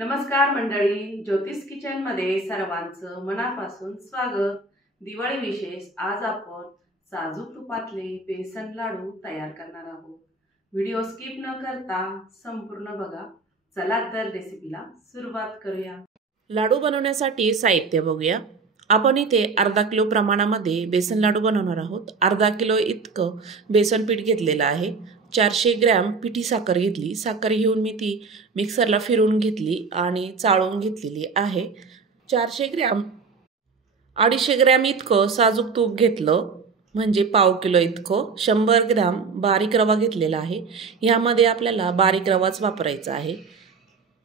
नमस्कार मंडळी, ज्योतिष किचन मध्ये सर्वांचं मनापासून स्वागत। दिवाळी विशेष आज आपण साजूक तुपातले बेसन लाडू तयार करणार आहोत। व्हिडिओ स्किप न करता संपूर्ण बघा। चला तर रेसिपीला सुरुवात करूया। लाडू बनवण्यासाठी साहित्य बघूया। आपण इथे अर्धा किलो प्रमाणामध्ये बेसन लाडू बनवणार आहोत। अर्धा किलो इतकं बेसन पीठ घेतलेलं आहे। 400 ग्रॅम पिठी साखर घेतली। साखर घेऊन मी ती मिक्सरला फिरवून घेतली आणि चाळून घेतलेली आहे। 400 ग्रॅम 250 ग्रॅम इतकं साजूक तूप घेतलं, म्हणजे पाव किलो इतकं। 100 ग्रॅम बारीक रवा घेतलेला आहे। यामध्ये आपल्याला बारीक रवाच वापरायचा आहे।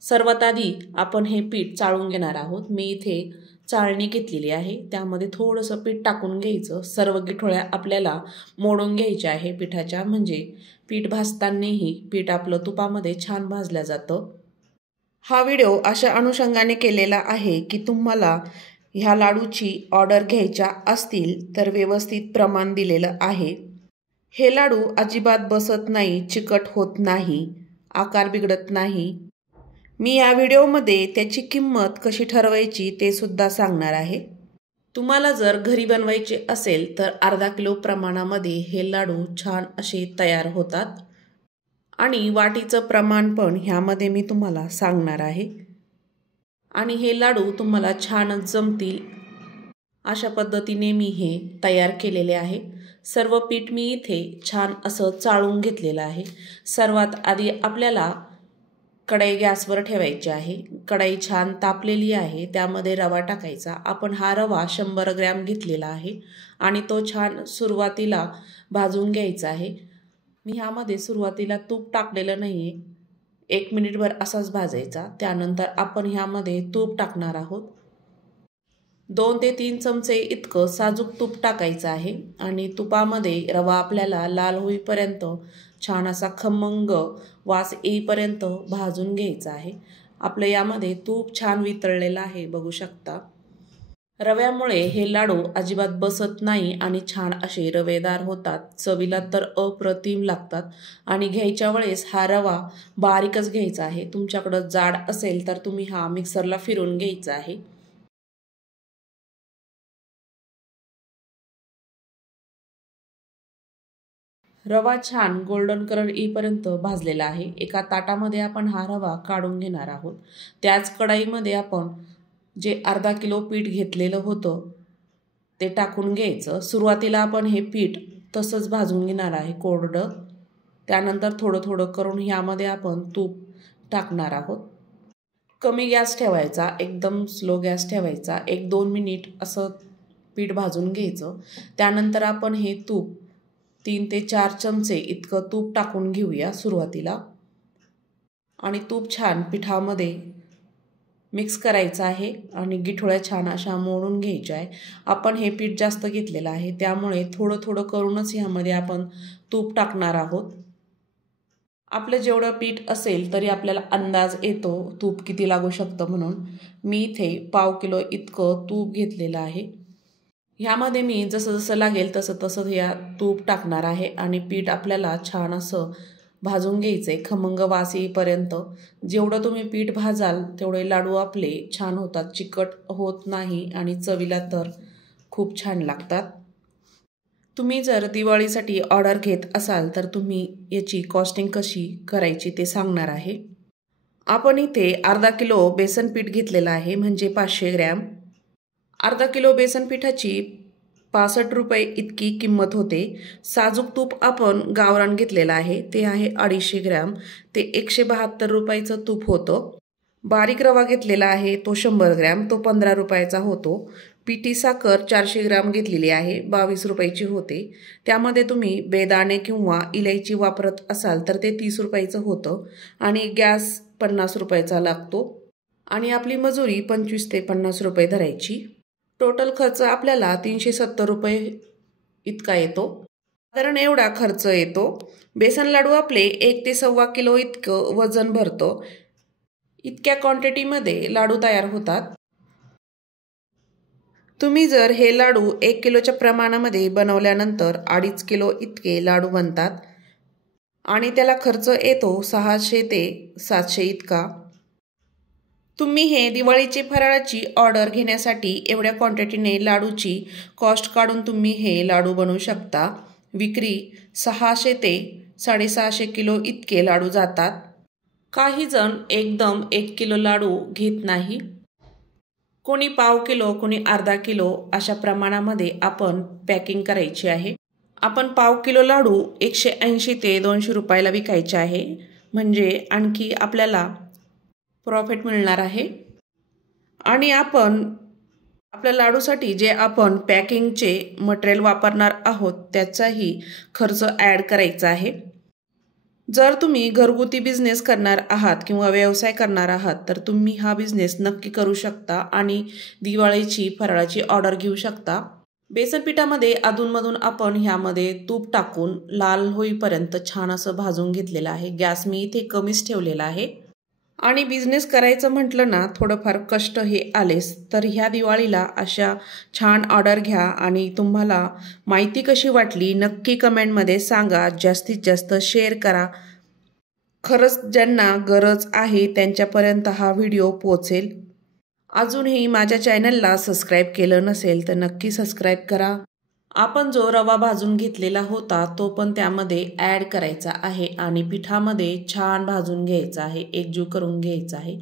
सर्वात आधी आपण हे पीठ चाळून घेणार आहोत। मी इथे चाळणी घेतलेली आहे, त्यामध्ये थोडंसं पीठ टाकून घ्यायचं। सर्व गिठोळ्या आपल्याला मोडून घ्यायच्या आहे पिठाच्या, म्हणजे पीठ भाजतानाही पीठ आपलं तुपामध्ये छान भाजलं जातं। हा व्हिडिओ अशा अनुषंगाने केलेला आहे की तुम्हाला ह्या लाडूची ऑर्डर घ्यायच्या असतील तर व्यवस्थित प्रमाण दिलेलं आहे। हे लाडू अजिबात बसत नाही, चिकट होत नाही, आकार बिघडत नाही। मी या व्हिडिओमध्ये त्याची किंमत कशी ठरवायची ते सुद्धा सांगणार आहे। तुम्हाला जर घरी बनवायचे असेल तर अर्धा किलो प्रमाणामध्ये हे लाडू छान असे तयार होतात आणि वाटीचं प्रमाण पण ह्यामध्ये मी तुम्हाला सांगणार आहे। आणि हे लाडू तुम्हाला छानच जमतील अशा पद्धतीने मी हे तयार केलेले आहे। सर्व पीठ मी इथे छान असं चाळून घेतलेलं आहे। सर्वात आधी आपल्याला कढई गॅसवर ठेवायची आहे। कढई छान तापलेली आहे, त्यामध्ये रवा टाकायचा। आपण हा रवा 100 ग्रॅम घेतलेला आहे आणि तो छान सुरुवातीला भाजून घ्यायचा आहे। मी ह्यामध्ये सुरुवातीला तूप टाकलेलं नाही आहे, 1 मिनिटभर असाच भाजायचा। त्यानंतर आपण ह्यामध्ये तूप टाकणार आहोत। 2 ते 3 चमचे इतकं साजूक तूप टाकायचं आहे आणि तुपामध्ये रवा आपल्याला लाल होईपर्यंत छान असा खमंग वास येईपर्यंत भाजून घ्यायचा आहे। आपलं यामध्ये तूप छान वितळलेलं आहे, बघू शकता। रव्यामुळे हे लाडू अजिबात बसत नाही आणि छान असे रवेदार होतात। चवीला तर अप्रतिम लागतात। आणि घ्यायच्या वेळेस हा रवा बारीकच घ्यायचा आहे। तुमच्याकडं जाड असेल तर तुम्ही हा मिक्सरला फिरवून घ्यायचा आहे। रवा छान गोल्डन कलर येईपर्यंत भाजलेला आहे। एका ताटामध्ये आपण हा रवा काढून घेणार आहोत। त्याच कढईमध्ये आपण जे अर्धा किलो पीठ घेतलेलं होतं ते टाकून घ्यायचं। सुरुवातीला आपण हे पीठ तसंच भाजून घेणार आहे कोरडं। त्यानंतर थोडं थोडं करून ह्यामध्ये आपण तूप टाकणार आहोत। कमी गॅस ठेवायचा, एकदम स्लो गॅस ठेवायचा। 1-2 मिनिट असं पीठ भाजून घ्यायचं। त्यानंतर आपण हे तूप 3 ते 4 चमचे इतकं तूप टाकून घेऊया सुरुवातीला आणि तूप छान पिठामध्ये मिक्स करायचं आहे आणि गिठोळ्या छान अशा मोडून घ्यायच्या आहे। आपण हे पीठ जास्त घेतलेलं आहे, त्यामुळे थोडं थोडं करूनच ह्यामध्ये आपण तूप टाकणार आहोत। आपलं जेवढं पीठ असेल तरी आपल्याला अंदाज येतो तूप किती लागू शकतं म्हणून। मी इथे पाव किलो इतकं तूप घेतलेलं आहे। ह्यामध्ये मी जसं जसं लागेल तसं तसं या तूप टाकणार आहे आणि पीठ आपल्याला छान असं भाजून घ्यायचंय खमंग वास येईपर्यंत। जेवढं तुम्ही पीठ भाजाल तेवढे लाडू आपले छान होतात, चिकट होत नाही आणि चवीला तर खूप छान लागतात। तुम्ही जर दिवाळीसाठी ऑर्डर घेत असाल तर तुम्ही याची कॉस्टिंग कशी करायची ते सांगणार आहे। आपण इथे अर्धा किलो बेसन पीठ घेतलेलं आहे, म्हणजे 500 ग्रॅम। अर्धा किलो बेसन पिठाची 65 रुपये इतकी किंमत होते। साजूक तूप आपण गावरान घेतलेलं आहे, ते आहे 250 ग्रॅम, ते 172 रुपयाचं तूप होतं। बारीक रवा घेतलेला आहे तो 100 ग्रॅम, तो 15 रुपयाचा होतो। पिठी साखर 400 ग्रॅम घेतलेली आहे, 22 रुपयाची होते। त्यामध्ये तुम्ही बेदाणे किंवा इलायची वापरत असाल तर ते 30 रुपयाचं होतं आणि गॅस 50 रुपयाचा लागतो आणि आपली मजुरी 25 ते 50 रुपये धरायची। टोटल खर्च आपल्याला 370 रुपये इतका येतो। साधारण एवढा खर्च येतो। बेसन लाडू आपले 1 ते 1.25 किलो इतकं वजन भरतं। इतक्या क्वांटिटीमध्ये लाडू तयार होतात। तुम्ही जर हे लाडू 1 किलोच्या प्रमाणामध्ये बनवल्यानंतर 2.5 किलो इतके लाडू बनतात आणि त्याला खर्च येतो 600 ते 700 इतका। तुम्ही हे दिवाळीची फराळाची ऑर्डर घेण्यासाठी एवढ्या क्वांटिटीने लाडूची कॉस्ट काढून तुम्ही हे लाडू बनवू शकता। विक्री 600 ते 650 किलो इतके लाडू जातात। काही जण एकदम 1 किलो लाडू घेत नाही, कोणी पाव किलो, कोणी अर्धा किलो अशा प्रमाणामध्ये आपण पॅकिंग करायची आहे। आपण पाव किलो लाडू 180 ते 200 रुपयाला विकायचे आहे, म्हणजे आणखी आपल्याला प्रॉफिट मिळणार आहे। आणि आपण आपल्या लाडूसाठी जे आपण पॅकिंगचे मटेरियल वापरणार आहोत त्याचाही खर्च ॲड करायचा आहे। जर तुम्ही घरगुती बिझनेस करणार आहात किंवा व्यवसाय करणार आहात तर तुम्ही हा बिझनेस नक्की करू शकता आणि दिवाळीची फराळाची ऑर्डर घेऊ शकता। बेसन पिठामध्ये अधूनमधून आपण ह्यामध्ये तूप टाकून लाल होईपर्यंत छान असं भाजून घेतलेलं आहे। गॅस मी इथे कमीच ठेवलेला आहे। आणि बिझनेस करायचं म्हटलं ना थोडंफार कष्ट हे आलेच, तर ह्या दिवाळीला अशा छान ऑर्डर घ्या आणि तुम्हाला माहिती कशी वाटली नक्की कमेंटमध्ये सांगा। जास्तीत जास्त शेअर करा, खरंच ज्यांना गरज आहे त्यांच्यापर्यंत हा व्हिडिओ पोहोचेल। अजूनही माझ्या चॅनलला सबस्क्राईब केलं नसेल तर नक्की सबस्क्राईब करा। आपण जो रवा भाजून घेतलेला होता तो पण त्यामध्ये ॲड करायचा आहे आणि पिठामध्ये छान भाजून घ्यायचा आहे, एकजीव करून घ्यायचा आहे।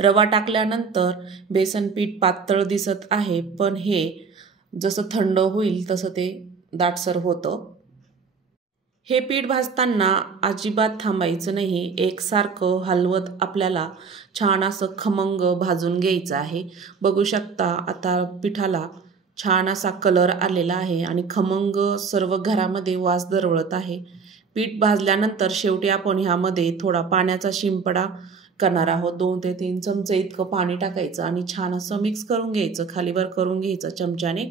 रवा टाकल्यानंतर बेसन पीठ पातळ दिसत आहे, पण हे जसं थंड होईल तसं ते दाटसर होतं। हे पीठ भाजताना अजिबात थांबायचं नाही, एकसारखं हलवत आपल्याला छान असं खमंग भाजून घ्यायचं आहे। बघू शकता आता पिठाला छान असा कलर आलेला आहे आणि खमंग सर्व घरामध्ये वास दरवळत आहे। पीठ भाजल्यानंतर शेवटी आपण ह्यामध्ये थोडा पाण्याचा शिंपडा करणार आहोत। 2 ते 3 चमचे इतकं पाणी टाकायचं आणि छान असं मिक्स करून घ्यायचं, खालीवर करून घ्यायचं चमच्याने।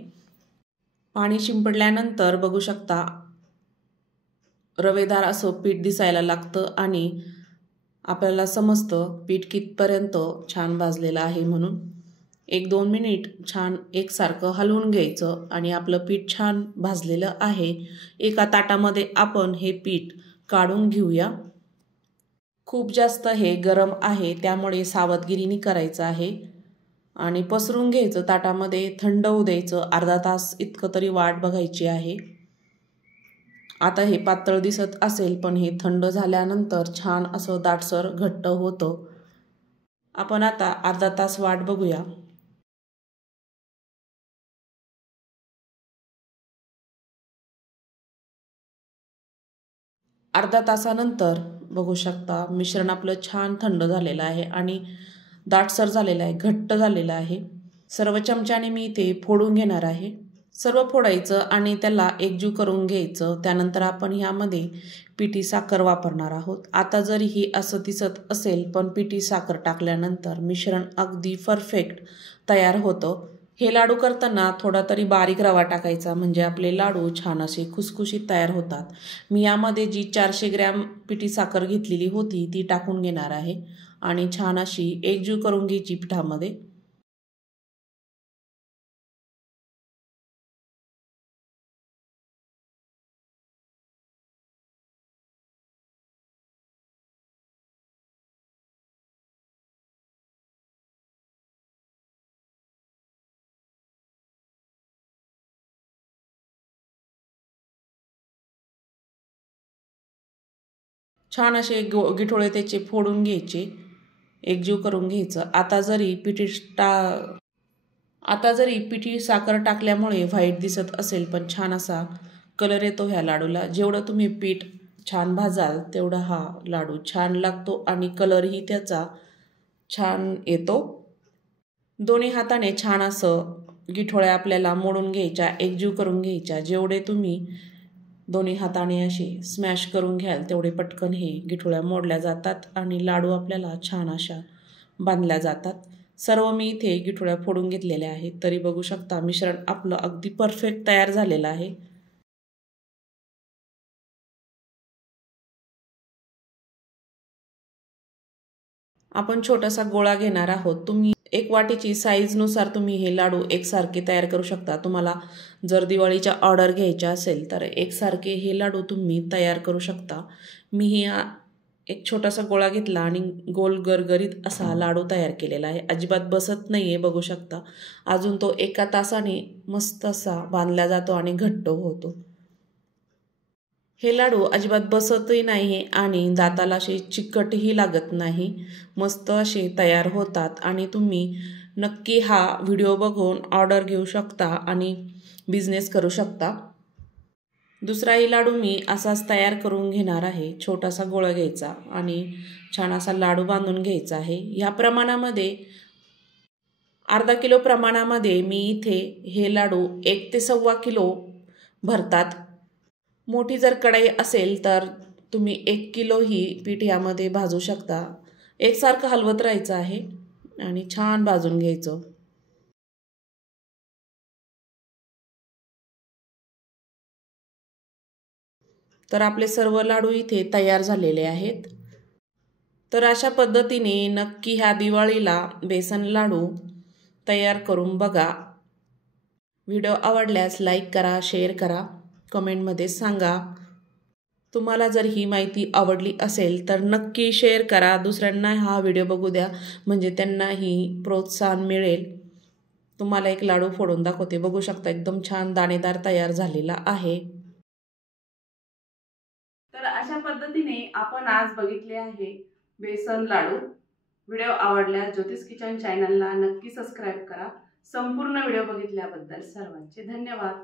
पाणी शिंपडल्यानंतर बघू शकता रवेदार असं पीठ दिसायला लागतं आणि आपल्याला समजतं पीठ कितपर्यंत छान भाजलेलं आहे म्हणून। 1-2 मिनिट छान एकसारखं हलवून घ्यायचं आणि आपलं पीठ छान भाजलेलं आहे। एका ताटामध्ये आपण हे पीठ काढून घेऊया। खूप जास्त हे गरम आहे त्यामुळे सावधगिरीने करायचं आहे आणि पसरून घ्यायचं ताटामध्ये, थंड होऊ द्यायचं। अर्धा तास इतकं तरी वाट बघायची आहे। आता हे पातळ दिसत असेल पण हे थंड झाल्यानंतर छान असं दाटसर घट्ट होतं। आपण आता अर्धा तास वाट बघूया। अर्धा तासानंतर बघू शकता मिश्रण आपलं छान थंड झालेलं आहे आणि दाटसर झालेलं आहे, घट्ट झालेलं आहे। सर्व चमच्याने मी ते फोडून घेणार आहे। सर्व फोडायचं आणि त्याला एकजीव करून घ्यायचं। त्यानंतर आपण ह्यामध्ये पिठी साखर वापरणार आहोत। आता जरी ही असं दिसत असेल पण पिठी साखर टाकल्यानंतर मिश्रण अगदी परफेक्ट तयार होतं। हे लाडू करताना थोडा तरी बारीक रवा टाकायचा, म्हणजे आपले लाडू छान असे खुसखुशीत तयार होतात। मी यामध्ये जी 400 ग्रॅम पिठी साखर घेतलेली होती ती टाकून घेणार आहे आणि छान अशी एकजीव करून घ्यायची पिठामध्ये। छान असे गिठोळे त्याचे फोडून घ्यायचे, एकजीव करून घ्यायचं। आता जरी पिठी साखर टाकल्यामुळे व्हाईट दिसत असेल पण छान असा कलर येतो ह्या लाडूला। जेवढं तुम्ही पीठ छान भाजाल तेवढा हा लाडू छान लागतो आणि कलरही त्याचा छान येतो। दोन्ही हाताने छान असं गिठोळ्या आपल्याला मोडून घ्यायच्या, एकजीव करून घ्यायच्या। जेवढे तुम्ही दोन्ही हाताने असे स्मॅश करून घ्याल तेवढे पटकन हे गिठोळ्या मोडल्या जातात आणि लाडू आपल्याला छान अशा बांधल्या जातात। सर्व मी इथे गिठोळ्या फोडून घेतलेल्या आहेत। तरी बघू शकता मिश्रण आपलं अगदी परफेक्ट तयार झालेलं आहे। आपण छोटासा गोळा घेणार आहोत। तुम्ही एक वाटीची साईजनुसार तुम्ही हे लाडू एकसारखे तयार करू शकता। तुम्हाला जर दिवाळीच्या ऑर्डर घ्यायच्या असेल तर एकसारखे हे लाडू तुम्ही तयार करू शकता। मी एक छोटासा गोळा घेतला आणि गोल गरगरीत असा लाडू तयार केलेला आहे. अजिबात बसत नाही आहे, बघू शकता. अजून तो 1 तासाने मस्त असा बांधला जातो आणि घट्ट होतो. हे लाडू अजिबात बसतही नाही आणि दाताला असे चिकटही लागत नाही. मस्त असे तयार होतात आणि तुम्ही नक्की हा व्हिडिओ बघून ऑर्डर घेऊ शकता आणि बिझनेस करू शकता. दुसराही लाडू मी असाच तयार करून घेणार आहे. छोटासा गोळा घ्यायचा आणि छान असा लाडू बांधून घ्यायचा आहे. ह्या प्रमाणामध्ये अर्धा किलो प्रमाणामध्ये मी इथे हे लाडू 1 ते 1.25 किलो भरतात. मोठी जर कढई असेल तर तुम्ही 1 किलो ही पीठ यामध्ये भाजू शकता. एकसारखं हलवत राहायचं आहे आणि छान भाजून घ्यायचं. तर आपले सर्व लाडू इथे तयार झालेले आहेत. तर अशा पद्धतीने नक्की ह्या दिवाळीला बेसन लाडू तयार करून बघा. व्हिडिओ आवडल्यास लाईक करा, शेअर करा, कमेंटमध्ये सांगा. तुम्हाला जर ही माहिती आवडली असेल तर नक्की शेअर करा. दुसऱ्यांना हा व्हिडिओ बघू द्या, म्हणजे त्यांनाही प्रोत्साहन मिळेल. तुम्हाला एक लाडू फोडून दाखवते. बघू शकता एकदम छान दाणेदार तयार झालेला आहे. तर अशा पद्धतीने आपण आज बघितले आहे बेसन लाडू. व्हिडिओ आवडल्यास ज्योतिष किचन चॅनलला नक्की सबस्क्राईब करा. संपूर्ण व्हिडिओ बघितल्याबद्दल सर्वांचे धन्यवाद.